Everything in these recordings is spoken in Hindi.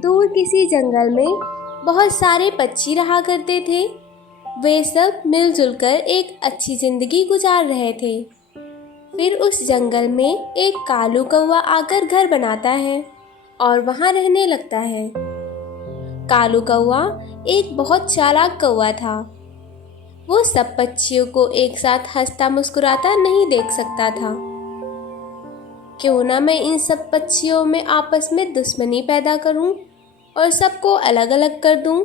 दूर किसी जंगल में बहुत सारे पक्षी रहा करते थे। वे सब मिलजुल कर एक अच्छी जिंदगी गुजार रहे थे। फिर उस जंगल में एक कालू कौवा आकर घर बनाता है और वहाँ रहने लगता है। कालू कौवा एक बहुत चालाक कौवा था। वो सब पक्षियों को एक साथ हंसता मुस्कुराता नहीं देख सकता था। क्यों ना मैं इन सब पक्षियों में आपस में दुश्मनी पैदा करूं और सबको अलग अलग कर दूं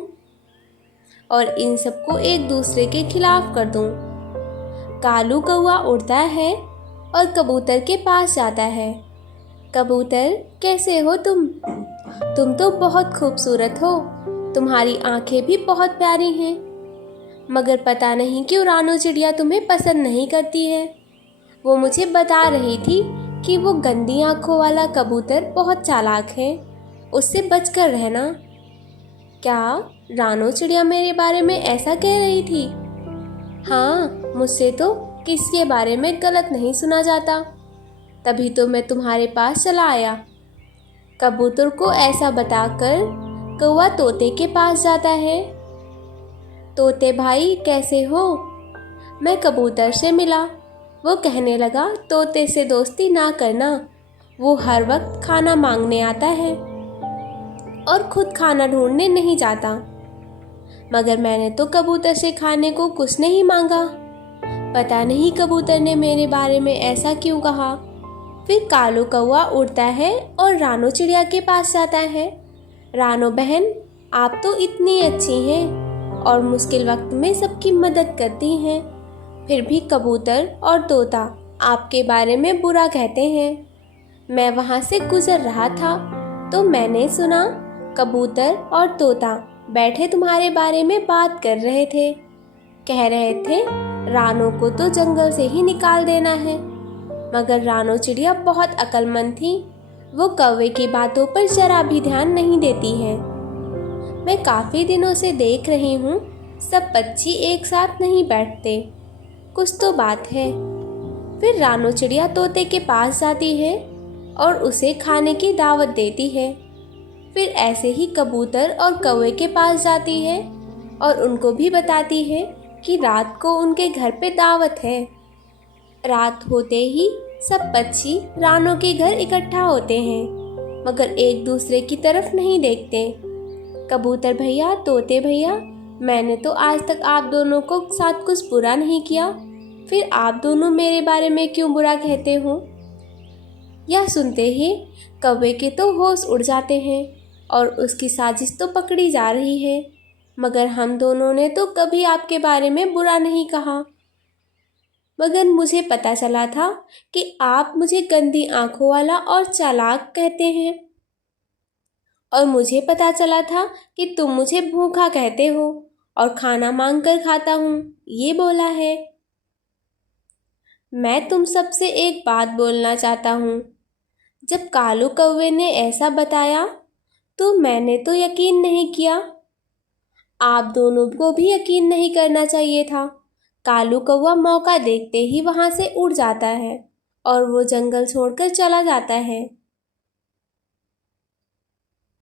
और इन सबको एक दूसरे के खिलाफ कर दूं। कालू कौवा उड़ता है और कबूतर के पास जाता है। कबूतर, कैसे हो तुम? तुम तो बहुत खूबसूरत हो। तुम्हारी आंखें भी बहुत प्यारी हैं। मगर पता नहीं क्यों रानू चिड़िया तुम्हें पसंद नहीं करती है। वो मुझे बता रही थी कि वो गंदी आंखों वाला कबूतर बहुत चालाक है, उससे बचकर रहना। क्या रानू चिड़िया मेरे बारे में ऐसा कह रही थी? हाँ, मुझसे तो किसके बारे में गलत नहीं सुना जाता। तभी तो मैं तुम्हारे पास चला आया। कबूतर को ऐसा बताकर कौवा तोते के पास जाता है। तोते भाई, कैसे हो? मैं कबूतर से मिला। वो कहने लगा, तोते से दोस्ती ना करना। वो हर वक्त खाना मांगने आता है और खुद खाना ढूंढने नहीं जाता। मगर मैंने तो कबूतर से खाने को कुछ नहीं मांगा। पता नहीं कबूतर ने मेरे बारे में ऐसा क्यों कहा। फिर कालू कौवा उड़ता है और रानू चिड़िया के पास जाता है। रानू बहन, आप तो इतनी अच्छी हैं और मुश्किल वक्त में सबकी मदद करती हैं। फिर भी कबूतर और तोता आपके बारे में बुरा कहते हैं। मैं वहाँ से गुजर रहा था तो मैंने सुना कबूतर और तोता बैठे तुम्हारे बारे में बात कर रहे थे। कह रहे थे रानू को तो जंगल से ही निकाल देना है। मगर रानू चिड़िया बहुत अक्लमंद थी। वो कौवे की बातों पर जरा भी ध्यान नहीं देती है। मैं काफ़ी दिनों से देख रही हूँ, सब पक्षी एक साथ नहीं बैठते। कुछ तो बात है। फिर रानू चिड़िया तोते के पास जाती है और उसे खाने की दावत देती है। फिर ऐसे ही कबूतर और कौवे के पास जाती है और उनको भी बताती है कि रात को उनके घर पे दावत है। रात होते ही सब पक्षी रानू के घर इकट्ठा होते हैं, मगर एक दूसरे की तरफ नहीं देखते। कबूतर भैया, तोते भैया, मैंने तो आज तक आप दोनों को साथ कुछ बुरा नहीं किया, फिर आप दोनों मेरे बारे में क्यों बुरा कहते हो? यह सुनते ही कौवे के तो होश उड़ जाते हैं और उसकी साजिश तो पकड़ी जा रही है। मगर हम दोनों ने तो कभी आपके बारे में बुरा नहीं कहा। मगर मुझे पता चला था कि आप मुझे गंदी आंखों वाला और चालाक कहते हैं, और मुझे पता चला था कि तुम मुझे भूखा कहते हो और खाना मांग कर खाता हूँ, ये बोला है। मैं तुम सबसे एक बात बोलना चाहता हूँ। जब कालू कौवे ने ऐसा बताया तो मैंने तो यकीन नहीं किया। आप दोनों को भी यकीन नहीं करना चाहिए था। कालू कौवा मौका देखते ही वहाँ से उड़ जाता है और वो जंगल छोड़कर चला जाता है।